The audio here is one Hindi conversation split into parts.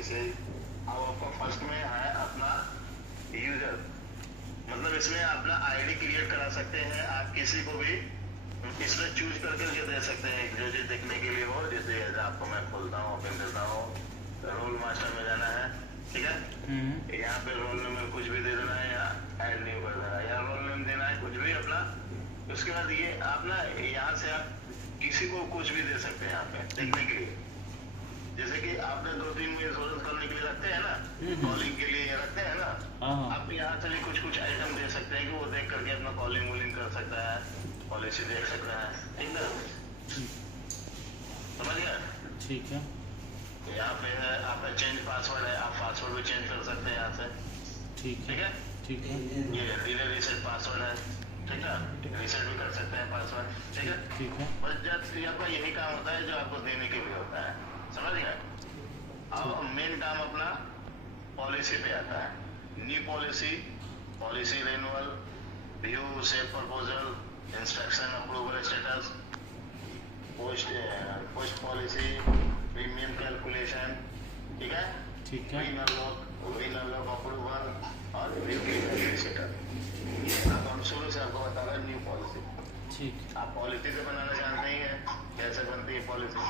इसलिए अब आपको फर्स्ट में है अपना यूजर, मतलब इसमें अपना आईडी क्रिएट करा सकते हैं। आप किसी को भी इसमें चूज करके दे सकते हैं जो चीज देखने के लिए हो। जैसे आपको मैं खोलता हूँ, ओपन करता हूँ, रोल मास्टर में जाना है, ठीक है। यहाँ पे रोल नंबर कुछ भी दे देना है या ऐड न्यू कर देना है या रोल नेम देना है कुछ भी अपना। उसके बाद ये आप ना यहाँ से आप किसी को कुछ भी दे सकते हैं यहाँ पे देखने के लिए। जैसे कि आपने 2-3 में इंश्योरेंस करने के लिए रखते हैं ना, कॉलिंग के लिए रखते हैं ना, आप यहाँ से भी कुछ आइटम दे सकते हैं कि वो देख करके अपना कॉलिंग वॉलिंग कर सकता है, पॉलिसी देख सकता है, ठीक है, समझ गया? ठीक है। यहाँ पे है आपका चेंज पासवर्ड है, आप पासवर्ड भी चेंज कर सकते हैं यहाँ से, ठीक है, ठीक है। ये डिले रीसेट पासवर्ड है, ठीक है, रीसेट भी कर सकते हैं पासवर्ड, ठीक है, ठीक है। बस जब आपका यही काम होता है जो आपको देने के लिए होता है, समझ गए? अब मेन काम अपना पॉलिसी पे आता है। New policy, policy renewal, view save proposal, instruction approval status, post policy, premium calculation, ठीक है, ठीक है, विन अनलॉक अप्रूवल और व्यू सेटअप। अब हम शुरू से आपको बता रहे हैं न्यू पॉलिसी। ठीक, आप पॉलिसी से बनाना जानते ही हैं कैसे बनती है पॉलिसी,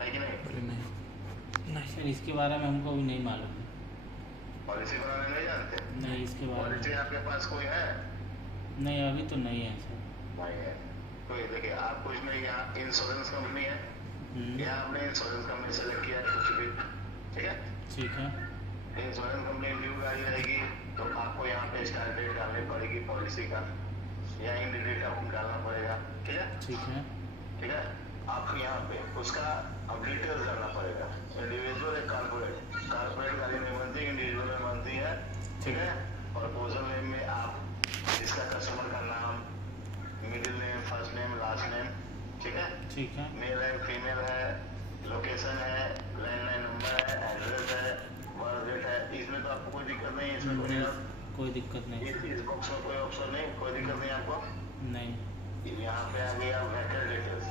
है कि नहीं? नहीं सर, इसके बारे में हमको भी नहीं मालूम है। पॉलिसी बनाने नहीं जानते? नहीं, इसके बारे में पॉलिसी आपके पास कोई है? नहीं, अभी तो नहीं है सर। नहीं है तो ये देखिए, आप कुछ नहीं, यहाँ इंश्योरेंस कंपनी है, यहाँ आपने इंश्योरेंस कंपनी सेलेक्ट किया है कुछ भी, ठीक है, ठीक है। इंश्योरेंस कंपनी न्यू गाड़ी रहेगी तो आपको यहाँ पे स्टार्ट डेट डालनी पड़ेगी पॉलिसी का, या एंड डेट आपको डालना पड़ेगा, ठीक है, ठीक है, ठीक है। आप यहाँ पे उसका अब डिटेल्स डालना पड़ेगा, इंडिविजुअल है कॉर्पोरेट, कॉर्पोरेट गाड़ी में बनती है, इंडिविजुअल में बनती है, ठीक है। प्रपोजल नेम में आप इसका कस्टमर का नाम, middle name, first name, last name, ठीक है, ठीक है, मेल है, फीमेल है, लोकेशन है, लैंडलाइन नंबर है, एड्रेस है, बर्थ डेट है। इसमें तो आपको कोई दिक्कत नहीं है, इसमें कोई दिक्कत नहीं, इस बॉक्स में कोई ऑप्शन नहीं, कोई दिक्कत नहीं आपको, नहीं। यहाँ पे आ गया व्हीकल डिटेल्स,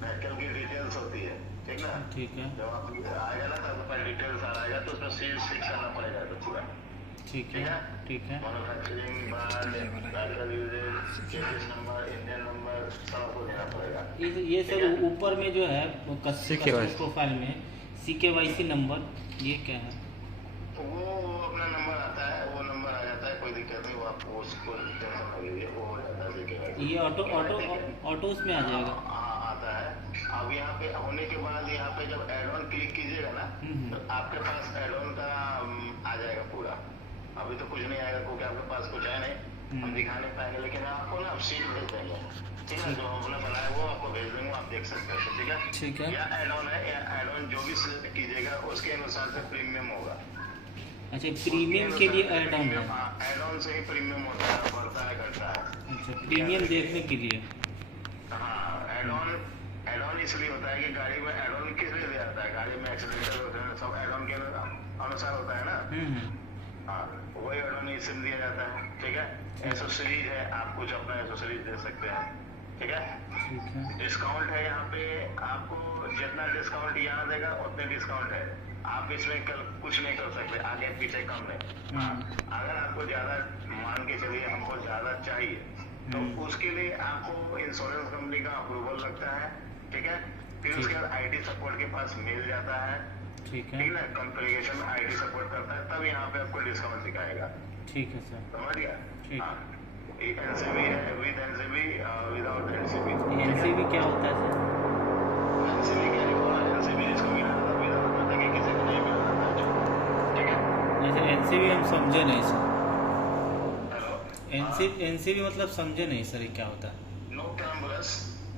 व्हीकल की डिटेल्स होती है, ठीक ना, ठीक है। जब आप आएगा ना तो आपको डिटेल्स आ जाएगा तो उसमें फिक्स करना पड़ेगा तो पूरा, ठीक है, ठीक है। Manufacturing, brand, vehicle usages, case number, engine number सब आपको देना पड़ेगा। ये सर ऊपर में जो है कस्टमर प्रोफाइल में CKYC नंबर, ये क्या है? वो अपना नंबर आता है, वो नंबर आ जाता है, कोई दिक्कत नहीं, वो आपको उसको टेंशन ना लीजिए, वो हो जाता है CKYC। ये ऑटो उसमें आ जाएगा? हाँ आता है। अब यहाँ पे होने के बाद यहाँ पे जब एड ऑन क्लिक कीजिएगा ना तो आपके पास एड ऑन का आ जाएगा पूरा। अभी तो कुछ नहीं आएगा क्योंकि आपके पास कुछ है नहीं, हम दिखा नहीं पाएंगे, लेकिन आपको ना सीट भेज देंगे, ठीक है, जो हमने बनाया वो आपको भेज देंगे, आप देख सकते हैं, ठीक है, ठीक है। या एड ऑन है, या एड ऑन जो भी सिलेक्ट कीजिएगा उसके अनुसार से प्रीमियम होगा। अच्छा, प्रीमियम के लिए ऐड ऑन है? ऐड ऑन से ही प्रीमियम होता है, बढ़ता है, घटता है। अच्छा, प्रीमियम देखने के लिए? हाँ, ऐड ऑन इसलिए होता है कि गाड़ी में ऐड ऑन किस लिए आता है, गाड़ी में एक्सीलेटर होते हैं सब ऐड ऑन के अनुसार होता है ना, हाँ, वही ऐड ऑन इसलिए दिया जाता है, ठीक है। एसेसरीज है, आप कुछ अपना एसेसरीज दे सकते हैं, ठीक है। डिस्काउंट है, यहाँ पे आपको जितना डिस्काउंट यहाँ देगा उतने डिस्काउंट है, आप इसमें कुछ नहीं कर सकते, आगे पीछे कम नहीं। अगर आपको ज्यादा मान के चलिए हमको ज्यादा चाहिए तो उसके लिए आपको इंश्योरेंस कंपनी का अप्रूवल लगता है, ठीक है। फिर उसके बाद IT सपोर्ट के पास मिल जाता है, ठीक है ना, कॉन्फ़िगरेशन IT सपोर्ट करता है, तब यहाँ पे आपको डिस्काउंट दिखाएगा, ठीक है सर, समझ गया? हाँ, NCB है, with NCB, without NCB। NCB क्या होता है सर? NCB क्या होगा? NCB जिसको मिला था विदाउट मतलब कि किसी को नहीं मिल रहा था, ठीक है। अच्छा, NCB हम समझे नहीं सर। NCB मतलब समझे नहीं सर, ये क्या होता है? No claim plus.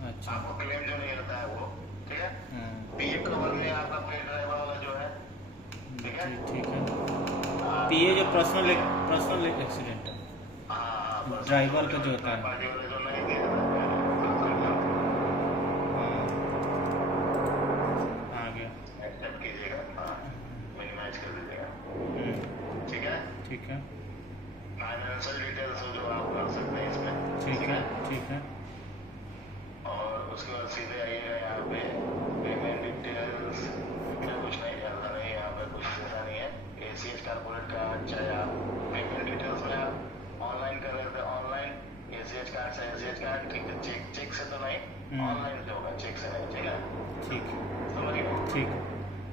अच्छा, आपको क्लेम जो नहीं रहता है वो, ठीक है। PA कवर में आपका पे ड्राइवर वाला जो है, ठीक है, ठीक है। PA जो पर्सनल एक्सीडेंट है, ड्राइवर का जो होता है, पार्टी वाले जो नहीं दे आ गया, एक्सेप्ट कीजिएगा, मिनिमाइज कर दीजिएगा, ठीक है, ठीक है। फाइनेंशियल डिटेल्स जो आप कर सकते हैं इसमें, ठीक है, ठीक है। और उसके बाद सीधे आइएगा यहाँ पे पेमेंट डिटेल्स, कुछ नहीं करना ठीक।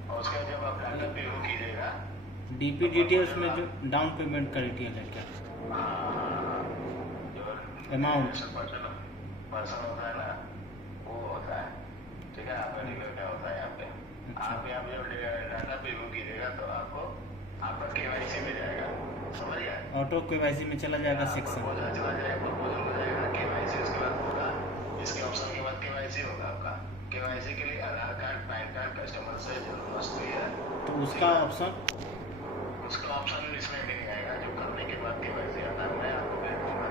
और उसका जब आप डाटा पे वो कीजिएगा, डीपी डिटेल्स में जो डाउन पेमेंट का डिटेल है क्या? अमाउंट पर्सन होता है ना, वो होता है, ठीक है। आपका डीलर क्या होता है यहाँ पे, आप यहाँ पे जब डाटा पे वो कीजिएगा तो आपको आपका केवाईसी में जाएगा, समझ गए? ऑटो केवाईसी में चला जाएगा सेक्शन, चला जाएगा, प्रपोजल हो जाएगा, केवाईसी उसके बाद होगा, इसके ऑप्शन के बाद केवाईसी होगा आपका। केवाईसी के लिए आधार कार्ड, पैन कार्ड, कस्टमर से जरूर वस्तु है, तो उसका ऑप्शन इसमें भी नहीं आएगा, जो करने के बाद केवाईसी आता है, मैं आपको भेज दूंगा,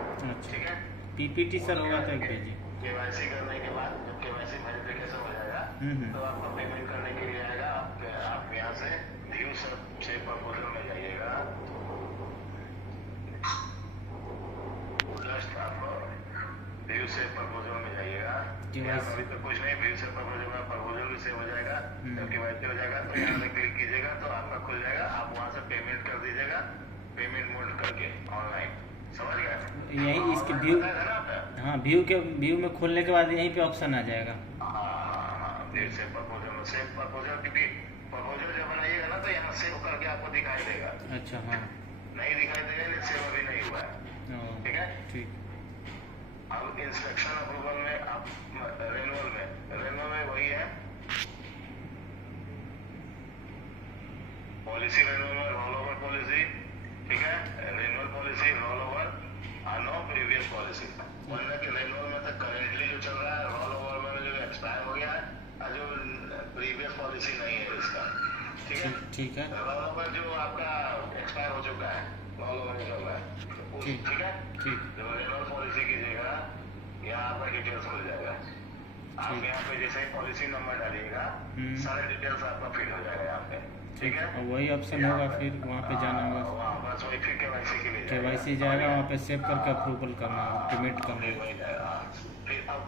ठीक है। पीपीटी सर होगा तो एक भेजिए। केवाईसी करने के बाद जब केवाईसी वेरिफिकेशन हो जाएगा तो आपको पेमेंट करने के लिए आएगा। आप यहाँ से व्यू से प्रपोजल में जाइएगा, जस्ट आपको व्यू से प्रपोजल में जाइएगा। अभी तो कुछ नहीं, व्यू से प्रपोजल में प्रपोजल भी सेव हो जाएगा, जब केवाईसी हो जाएगा तो यहाँ से क्लिक कीजिएगा तो आपका खुल जाएगा, आप वहाँ से पेमेंट कर दीजिएगा, पेमेंट मोड करके ऑनलाइन, समझ गए? यही इसके व्यू, हाँ व्यू में खोलने के बाद यहीं पे ऑप्शन आ जाएगा। व्यू से प्रपोजल क्योंकि प्रपोजल जब बनाइएगा ना तो यहाँ सेव करके आपको दिखाई देगा। अच्छा, हाँ। नहीं दिखाई देगा, नहीं सेव अभी नहीं हुआ है, ठीक है। ठीक। अब इंस्पेक्शन अप्रूवल में आप रेनुअल में वही है, पॉलिसी रेनुअल में रोल ओवर पॉलिसी, ठीक है। रेनुअल पॉलिसी रोल ओवर और नो प्रीवियस पॉलिसी, मतलब कि रेनुअल में तो करेंटली जो चल रहा है, रोल ओवर में जो एक्सपायर हो गया है और जो प्रीवियस पॉलिसी नहीं है इसका, ठीक है। ठीक है। रोल ओवर जो आपका एक्सपायर हो चुका है, रोल ओवर चल रहा है, ठीक है। जब रेनुअल पॉलिसी कीजिएगा यहाँ आपका डिटेल्स मिल जाएगा, आप यहाँ पे जैसे ही पॉलिसी नंबर डालिएगा सारे डिटेल्स आपका फिल हो जाएगा यहाँ पे, ठीक है। वही ऑप्शन होगा, फिर वहाँ पे जाना होगा, बस वही फिर केवाईसी के लिए केवाईसी जाएगा, वहाँ पे सेव करके अप्रूवल करना होगा, पेमेंट करना होगा। फिर अब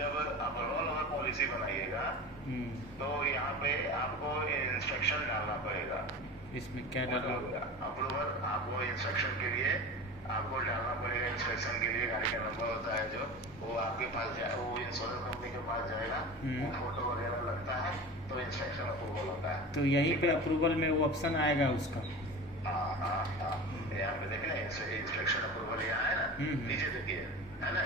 जब आप रोल ओवर पॉलिसी बनाइएगा तो यहाँ पे आपको इंस्ट्रक्शन डालना पड़ेगा। इसमें क्या डालना होगा? अप्रूवल आपको इंस्ट्रक्शन के लिए आपको डालना पड़ेगा, इंस्पेक्शन के लिए गाड़ी का नंबर होता है जो, वो आपके पास जाए, वो इंश्योरेंस कंपनी के पास जाएगा, वो फोटो वगैरह लगता है तो इंस्पेक्शन अप्रूवल होता है। तो यहीं पे अप्रूवल में वो ऑप्शन आएगा उसका, हाँ, यहाँ पे देखिए ना इंस्पेक्शन अप्रूवल यहाँ है ना, नीचे देखिए, है ना,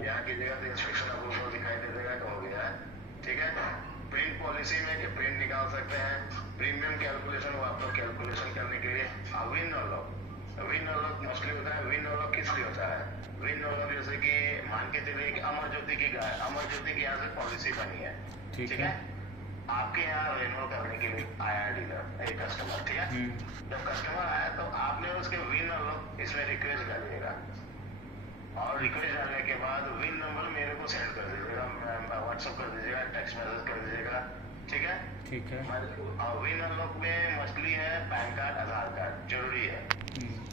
यहाँ की जगह तो इंस्पेक्शन अप्रूवल दिखाई दे देगा कि हो गया है, ठीक है। प्रिंट पॉलिसी में प्रिंट निकाल सकते हैं, प्रीमियम कैलकुलेशन, वो आपको कैलकुलेशन करने के लिए विन अनलॉक मोस्टली होता है। विन अनलॉक किस लिए होता है? विन अनलॉक जैसे कि मान के चलिए कि अमर ज्योति की यहाँ से पॉलिसी बनी है, ठीक है। आपके यहाँ रेन्यूअल करने के लिए आया डीलर, एक कस्टमर, ठीक है। जब कस्टमर आया तो आपने उसके विन अनलॉक इसमें रिक्वेस्ट डालिएगा, और रिक्वेस्ट डालने के बाद विन नंबर मेरे को सेंड कर दीजिएगा, व्हाट्सएप कर दीजिएगा, टेक्स्ट मैसेज कर दीजिएगा, ठीक है। विन अनलॉक में मोस्टली है पैन कार्ड, आधार कार्ड जरूरी है।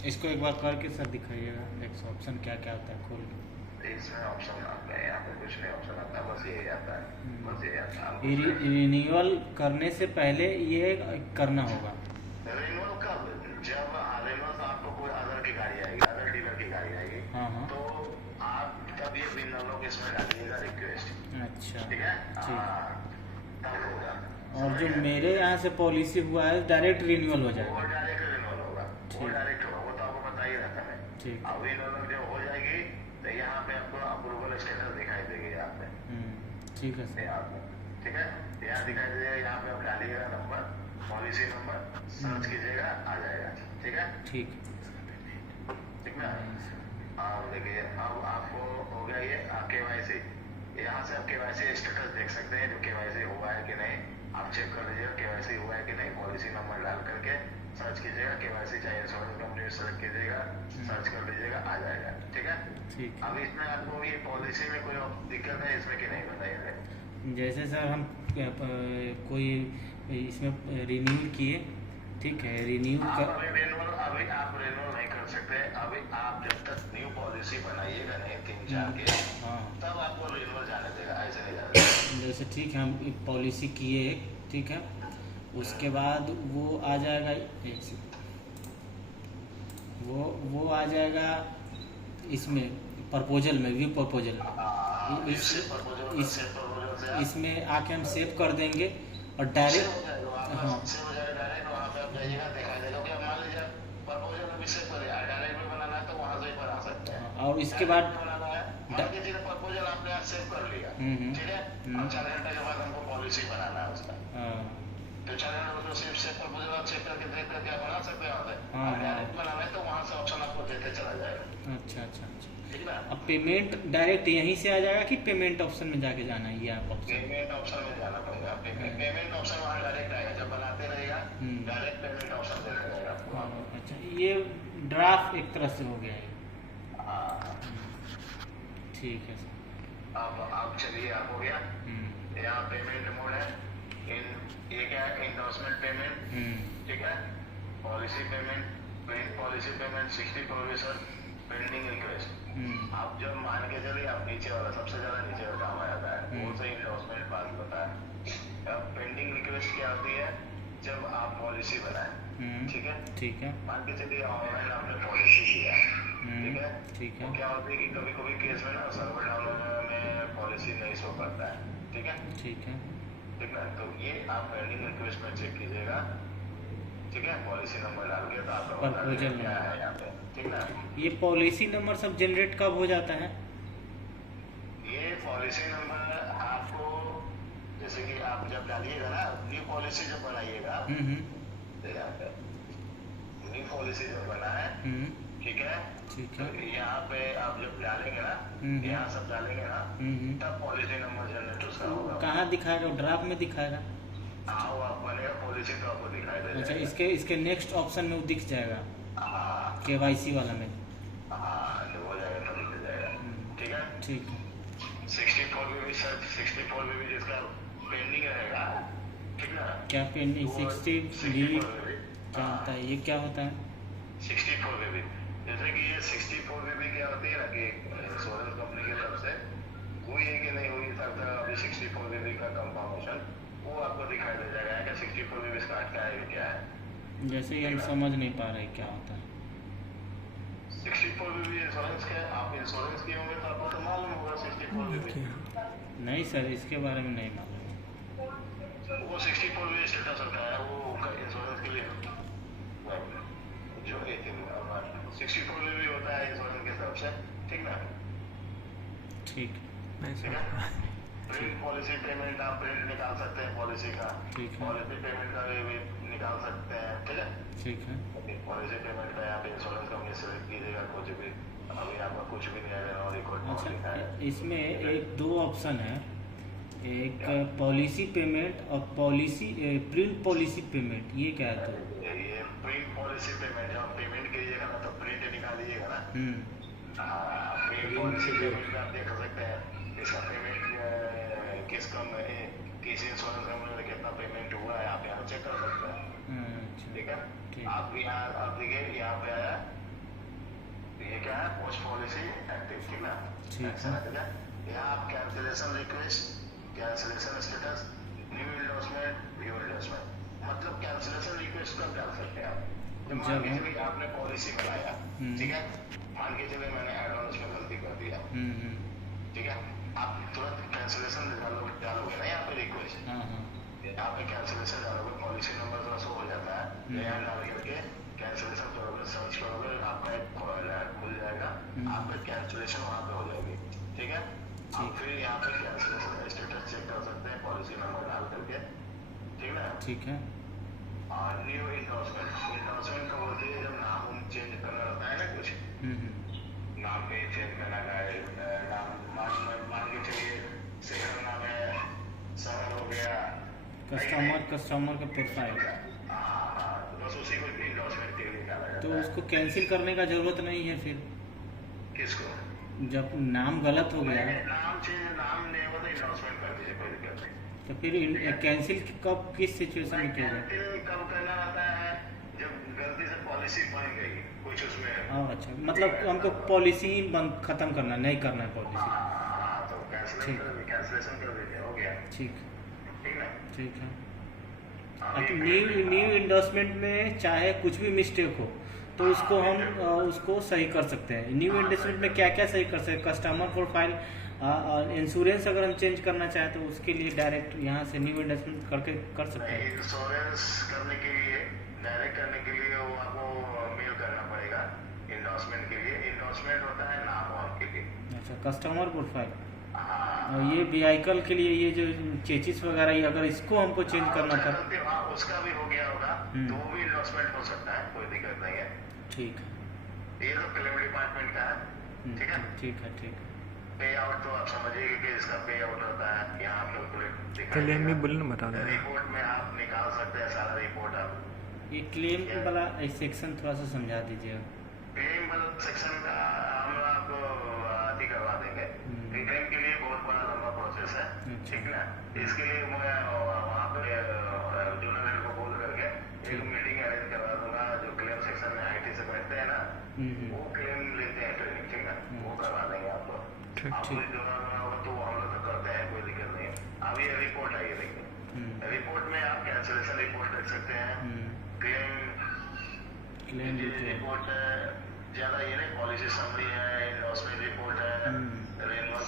इसको एक बार करके सर दिखाइएगा, नेक्स्ट ऑप्शन क्या क्या आता है खोल के। इसमें ऑप्शन आता है, यहाँ पे कुछ नहीं ऑप्शन आता है, बस यही आता है, बस यही आता है। रिन्यूअल करने से पहले ये करना होगा। रिन्यूअल कब? जब रिन्यूअल आपको कोई अदर की गाड़ी आएगी, अदर डीलर की गाड़ी आएगी, तो आप तब ये विन अनलॉक इसमें डालिएगा रिक्वेस्ट, अच्छा, ठीक है, तब होगा। और जो मेरे यहाँ से पॉलिसी हुआ है डायरेक्ट रिन्यूअल हो जाएगा, वो डायरेक्ट रिन्यूअल होगा, वो डायरेक्ट होगा, वो तो आपको पता ही रहता है। ठीक। अब रिन्यूअल जब हो जाएगी तो यहाँ पे आपको अप्रूवल स्टेटस दिखाई देगी यहाँ पे, ठीक है सर, ठीक है, यहाँ दिखाई देगा, यहाँ पे आप डालिएगा नंबर, पॉलिसी नंबर सर्च कीजिएगा, आ जाएगा, ठीक है। ठीक ना। और देखिए अब आपको हो गया ये केवाईसी, यहाँ से आप केवाईसी स्टेटस देख सकते हैं, जो केवाईसी हुआ है कि नहीं, आप चेक कर लीजिएगा केवाईसी हुआ है कि नहीं, पॉलिसी नंबर डाल करके सर्च कीजिएगा, केवाईसी चाहिए इंश्योरेंस कंपनी सेलेक्ट कीजिएगा, सर्च कर लीजिएगा, आ जाएगा, ठीक है। अब इसमें आपको ये पॉलिसी में कोई दिक्कत है इसमें कि नहीं, बताइए। जैसे सर हम कोई इसमें रिन्यू किए, ठीक है, रिन्यू अभी आप रिन्यूअल नहीं कर सकते, अभी आप जब तक न्यू पॉलिसी बनाइएगा नहीं 3-4 के, तब आपको रिन्यूअल जाने देगा, ऐसे नहीं जाने देगा। जैसे ठीक है, हम एक पॉलिसी किए, ठीक है, उसके बाद वो आ जाएगा, वो आ जाएगा इसमें प्रपोजल में, व्यू प्रपोजल, इसमें आके हम सेव कर देंगे, और डायरेक्ट हो जाएगा आपका, सबसे हो जाएगा डायरेक्ट। वहाँ पे आप जाइएगा, दिखाई देगा कि मान लीजिए प्रपोजल अभी सेव कर लिया, डायरेक्ट भी बनाना है तो वहाँ से भी बना सकते हैं। और इसके बाद बनाना है, मान लीजिए प्रपोजल आपने आज सेव कर लिया, ठीक है, अब 4 घंटे के बाद हमको पॉलिसी बनाना है उसका, तो 4 घंटे उसको सेव प्रपोजल आप चेक करके देख करके आप बना सकते हैं वहाँ से। डायरेक्ट बनाना है तो वहाँ से ऑप्शन आपको देते चला जाएगा। अच्छा अच्छा अच्छा। ठीक ना। अब पेमेंट डायरेक्ट यहीं से आ जाएगा कि पेमेंट ऑप्शन में जाके जाना है? ये आप ऑप्शन पेमेंट ऑप्शन में जाना पड़ेगा। पेमेंट ऑप्शन वहाँ डायरेक्ट आएगा, जब बनाते रहेगा डायरेक्ट पेमेंट ऑप्शन देखा जाएगा आपको। अच्छा, ये ड्राफ्ट एक तरह से हो गया है। ठीक है सर। अब चलिए, आप हो गया। यहाँ पेमेंट मोड है, ये क्या है, इंडोर्समेंट पेमेंट, ठीक है, policy payment, print policy payment, 60 provision, pending request. आप जब मान के चलिए, आप नीचे वाला सबसे ज्यादा नीचे का काम आ जाता है, वो से इंडोर्समेंट पास होता है। अब पेंडिंग रिक्वेस्ट क्या होती है, जब आप पॉलिसी बनाए, ठीक है, ठीक है, मान के चलिए ऑनलाइन आपने पॉलिसी किया, ठीक है, ठीक है, क्या होता है कि कभी कभी केस में ना सर्वर डाउन में पॉलिसी नहीं शो करता है, ठीक है, ठीक है, ठीक है, तो ये आप पेंडिंग रिक्वेस्ट में चेक कीजिएगा, ठीक है, पॉलिसी नंबर डाल के, तो आपका प्रपोजल क्या है यहाँ पे, ठीक ना। ये पॉलिसी नंबर सब जनरेट कब हो जाता है? ये पॉलिसी नंबर आपको, जैसे कि आप जब डालिएगा ना, न्यू पॉलिसी जब बनाइएगा, न्यू पॉलिसी जब बनाए, ठीक है, ठीक है, तो यहाँ पे आप जब डालेंगे ना, यहाँ सब डालेंगे ना, तब पॉलिसी नंबर जनरेट उसका होगा। कहाँ दिखाएगा? ड्राफ्ट में दिखाएगा? हाँ, वो आप बनेगा पॉलिसी तो आपको दिखाई देगा। अच्छा, इसके नेक्स्ट ऑप्शन में वो दिख जाएगा, हाँ, KYC वाला में। हाँ, जो हो जाएगा तभी दिख जाएगा, ठीक है, ठीक है। 64 भी सर, 64 भी जिसका पेंडिंग रहेगा, ठीक ना। क्या पेंडिंग? 60 क्या होता है? ये क्या होता है? 64 भी, जैसे कि ये 64 भी क्या होती है ना, कि इंश्योरेंस कंपनी की तरफ से हुई है कि नहीं हुई सकता, अभी 64 भी का कंफर्मेशन वो आपको दिखाई दे जाएगा कि 64 भी स्टार्ट का है क्या है। जैसे ये हम समझ नहीं पा रहे क्या होता है। 64 भी इंश्योरेंस का, आप इंश्योरेंस किए होंगे तो आपको तो मालूम होगा 64 भी। नहीं सर, इसके बारे में नहीं मालूम। वो 64 भी स्टेटस होता है, वो इंश्योरेंस के लिए जो 64 भी होता है इंश्योरेंस की तरफ से, ठीक ना। ठीक है, प्रिंट पॉलिसी पेमेंट, आप प्रिंट निकाल सकते हैं पॉलिसी का, पॉलिसी पेमेंट का भी निकाल सकते हैं, ठीक है, ठीक है। पॉलिसी पेमेंट का यहाँ पे इंश्योरेंस कंपनी सेलेक्ट कीजिएगा, कुछ भी, अभी आपका कुछ भी नहीं आएगा, रिकॉर्ड लिखा है। इसमें एक दो ऑप्शन है, एक पॉलिसी पेमेंट और पॉलिसी प्रिंट पॉलिसी पेमेंट, ये क्या है? तो ये प्रिंट पॉलिसी पेमेंट, जब आप पेमेंट कीजिएगा ना तो प्रिंट निकालिएगा ना, प्रिंट पॉलिसी पेमेंट आप देख सकते हैं इसका पेमेंट किस इंश्योरेंस कंपनी में कितना पेमेंट हुआ है, आप यहाँ चेक कर सकते हैं, ठीक है। आप यहाँ आप देखिए, यहाँ पे आया, ये क्या है, पोस्ट पॉलिसी एक्टिव, ठीक ना, ठीक है। यहाँ आप cancellation request, cancellation status, new endorsement, view endorsement, मतलब कैंसिलेशन रिक्वेस्ट कब डाल सकते हैं आप, जब मान के चलिए आपने पॉलिसी बनाया, ठीक है, मान के चलिए मैंने एडवांस में गलती कर दिया, ठीक है, आप तुरंत कैंसिलेशन डालोगे ना यहाँ पे रिक्वेस्ट, यहाँ पे कैंसिलेशन डालोगे, पॉलिसी नंबर थोड़ा शो हो जाता है, यहाँ डाल करके कैंसिलेशन करोगे, सर्च करोगे, आपका एक खुल जाएगा, आपका कैंसिलेशन वहाँ पे हो जाएगी, ठीक है। आप फिर यहाँ पे कैंसिलेशन स्टेटस चेक कर सकते हैं पॉलिसी नंबर डाल करके, ठीक है, ठीक है। और न्यू इंडोर्समेंट, इंडोर्समेंट का बोलती है जब नाम चेंज करना होता है ना, कुछ नाम पे चेंज करना है, नाम मान के चलिए शहर नाम है, शहर हो गया, कस्टमर का प्रोफाइल, बस उसी को इंडोर्समेंट के लिए डाला जाता है। तो उसको कैंसिल करने का जरूरत नहीं है फिर? किसको? जब नाम गलत हो गया, नाम नहीं हो तो इंडोर्समेंट कर दीजिए, कोई दिक्कत नहीं। तो फिर कैंसिल कब, किस सिचुएशन में किया जाए? कब करना होता है, जब गलती से पॉलिसी बन गई कुछ उसमें। अच्छा, मतलब हमको पॉलिसी खत्म करना, नहीं करना है पॉलिसी। तो कैंसिलेशन कर दीजिए, हो गया, ठीक, ठीक है, ठीक है। न्यू इंडोर्समेंट में चाहे कुछ भी मिस्टेक हो तो उसको हम उसको सही कर सकते हैं। न्यू इंडोर्समेंट में क्या क्या सही कर सकते हैं? कस्टमर प्रोफाइल और इंश्योरेंस अगर हम चेंज करना चाहें तो उसके लिए डायरेक्ट यहाँ से न्यू इंडस्टमेंट करके कर सकते हैं। इंश्योरेंस करने के लिए डायरेक्ट करने के लिए वो आपको मेल करना पड़ेगा इंडोर्समेंट के लिए। इंडोर्समेंट होता है नाम आपके लिए। अच्छा, कस्टमर प्रोफाइल। हाँ, और ये व्हीकल के लिए ये जो चेचिस वगैरह ये अगर इसको हमको चेंज करना था उसका भी हो गया होगा तो वो भी इंडोर्समेंट हो सकता है, कोई दिक्कत नहीं है। ठीक है, ये तो क्लेम डिपार्टमेंट का है। ठीक है, ठीक है, ठीक है। पे आउट तो आप समझिए कि इसका पे आउट होता है यहाँ कैलकुलेट क्लेम भी बोलना बता दो। रिपोर्ट में आप निकाल सकते हैं सारा रिपोर्ट। आप ये क्लेम वाला सेक्शन थोड़ा सा समझा दीजिएगा। क्लेम वाला सेक्शन का हम आपको आदि करवा देंगे। क्लेम के लिए बहुत बड़ा लंबा प्रोसेस है, ठीक ना। इसके लिए मैं वहाँ पे जूनियर को बोल करके एक मीटिंग अरेंज करवा दूंगा। जो क्लेम सेक्शन में IT से बैठते हैं ना, वो क्लेम लेते हैं ट्रेनिंग, ठीक है, वो करवा देंगे आपको। आपको जरूरत होगा तो हम लोग करते हैं, कोई दिक्कत नहीं है। अब ये रिपोर्ट आई है, देखिए रिपोर्ट में आप कैंसिलेशन रिपोर्ट कर सकते हैं, क्लेम रिपोर्ट ज्यादा ये नहीं, पॉलिसी समरी है, इंडोर्समेंट रिपोर्ट है, रिन्यूअल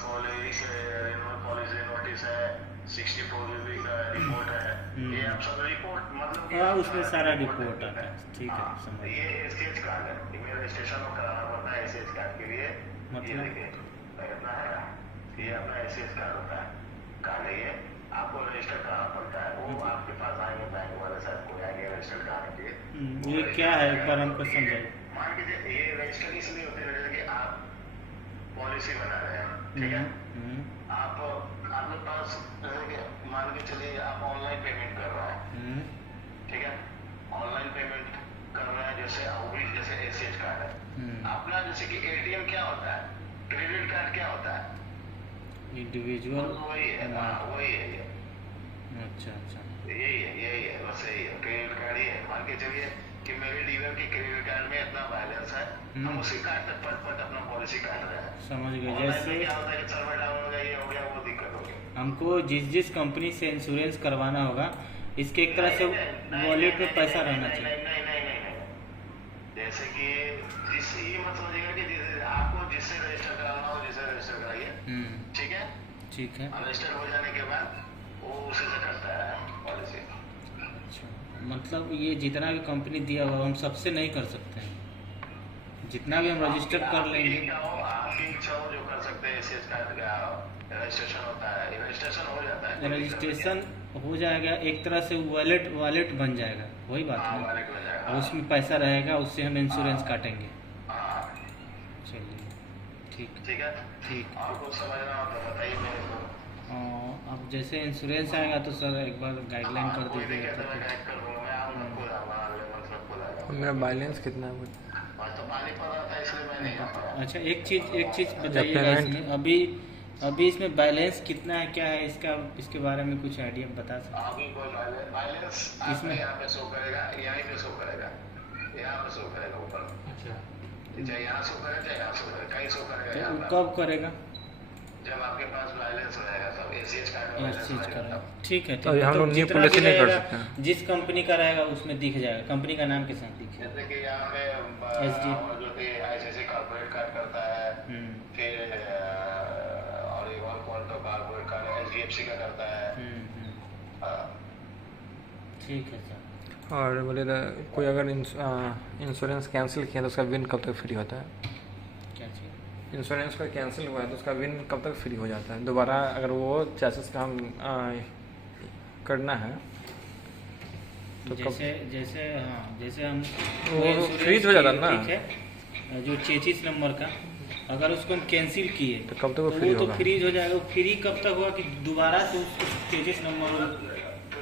पॉलिसी नोटिस है, 64 का रिपोर्ट है। ये आप सब रिपोर्ट मतलब उसमें सारा रिपोर्ट आता है। ठीक है, समझ। ये स्केच कार्ड है, मेरा स्टेशन में कराना पड़ता है स्केच कार्ड के लिए। मतलब इतना है ना, ये अपना एसएस कार्ड होता है, कार्ड है ये, आपको रजिस्टर कराना पड़ता है। वो आपके पास आएंगे, बैंक वाले साहब को आएंगे रजिस्टर कराने के लिए। ये क्या है एक बार हमको समझाइए। मान के ये रजिस्टर इसलिए होते हैं जैसे कि आप पॉलिसी बना रहे हैं, ठीक है, आप आपके पास मान के चलिए आप ऑनलाइन पेमेंट कर रहे हैं, ठीक है, ऑनलाइन पेमेंट कर रहे हैं, जैसे एसएच कार्ड है अपना। जैसे कि ATM क्या होता है, क्रेडिट कार्ड क्या होता है, इंडिविजुअल, वही है, वही है ये। अच्छा, यही है बस यही है, क्रेडिट कार्ड ही है। मान के चलिए कि मेरे डीलर के क्रेडिट कार्ड में इतना बैलेंस है, हम उसी कार्ड पे पट अपना पॉलिसी काट रहे हैं। समझ गए। जैसे क्या होता है कि सर्वर डाउन हो गया, ये हो गया, वो दिक्कत हो गई। हमको जिस कंपनी से इंश्योरेंस करवाना होगा इसके एक तरह से वॉलेट में पैसा रहना चाहिए। नहीं, जैसे कि ये मत समझिएगा कि आपको जिससे रजिस्टर कराना हो, जिससे रजिस्टर कराइए, ठीक है, ठीक है। रजिस्टर हो जाने के बाद वो उसी से करता है पॉलिसी। अच्छा, मतलब ये जितना भी कंपनी दिया हुआ हम सबसे नहीं कर सकते हैं, जितना भी हम रजिस्टर कर लेंगे। आपकी इच्छा हो जो कर सकते हैं। एसएच कार्ड का रजिस्ट्रेशन होता है, रजिस्ट्रेशन हो जाता है, रजिस्ट्रेशन हो जाएगा, एक तरह से वॉलेट बन जाएगा, वही बात है। वॉलेट बन जाएगा, और उसमें पैसा रहेगा, उससे हम इंश्योरेंस काटेंगे। चलिए, ठीक है, ठीक। और कुछ समझना हो तो बताइए मेरे को। अब जैसे इंश्योरेंस आएगा तो सर एक बार गाइडलाइन कर दीजिएगा। मेरा बैलेंस कितना है? अच्छा, एक चीज़ बताइएगा इसमें, अभी इसमें बैलेंस कितना है, क्या है इसके बारे में कुछ आइडिया बता सकते हैं? अभी कोई बैलेंस इसमें यहाँ पे शो करेगा, यहीं पे शो करेगा, यहाँ पे शो करेगा ऊपर। अच्छा, चाहे यहाँ शो करे, चाहे यहाँ शो करे, कहीं शो करेगा। तो कब करेगा? जब आपके पास बैलेंस रहेगा, सब एसएच कार्ड में बैलेंस रहेगा। ठीक है, तो हम लोग न्यू पॉलिसी नहीं कर सकते हैं। जिस कंपनी का रहेगा उसमें दिख जाएगा, कंपनी का नाम के साथ दिखेगा। जैसे कि यहाँ पे जो कि ICICI कॉर्पोरेट कार्ड करता है, फिर और एक और कौन तो कॉर्पोरेट कार्ड HDFC का करता है। ठीक है सर। और बोले कोई अगर इंश्योरेंस कैंसिल किया तो उसका विन कब तक फ्री होता है? क्या चीज़? इंश्योरेंस का कैंसिल हुआ है तो उसका विन कब तक फ्री हो जाता है? दोबारा अगर वो चार्जेस का हम करना है तो जैसे हम वो फ्रीज हो जाता है ना, ठीक है, जो 33 नंबर का अगर उसको हम कैंसिल किए तो कब तक वो फ्री होगा? तो फ्रीज हो जाएगा। वो फ्री कब तक होगा कि दोबारा से उसको 33 नंबर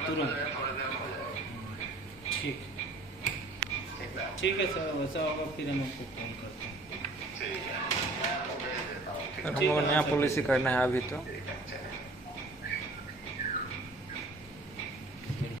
तुरंत? ठीक है सर, वैसा होगा फिर हम आपको फोन करते हैं। हम लोग नया पॉलिसी करना है अभी तो।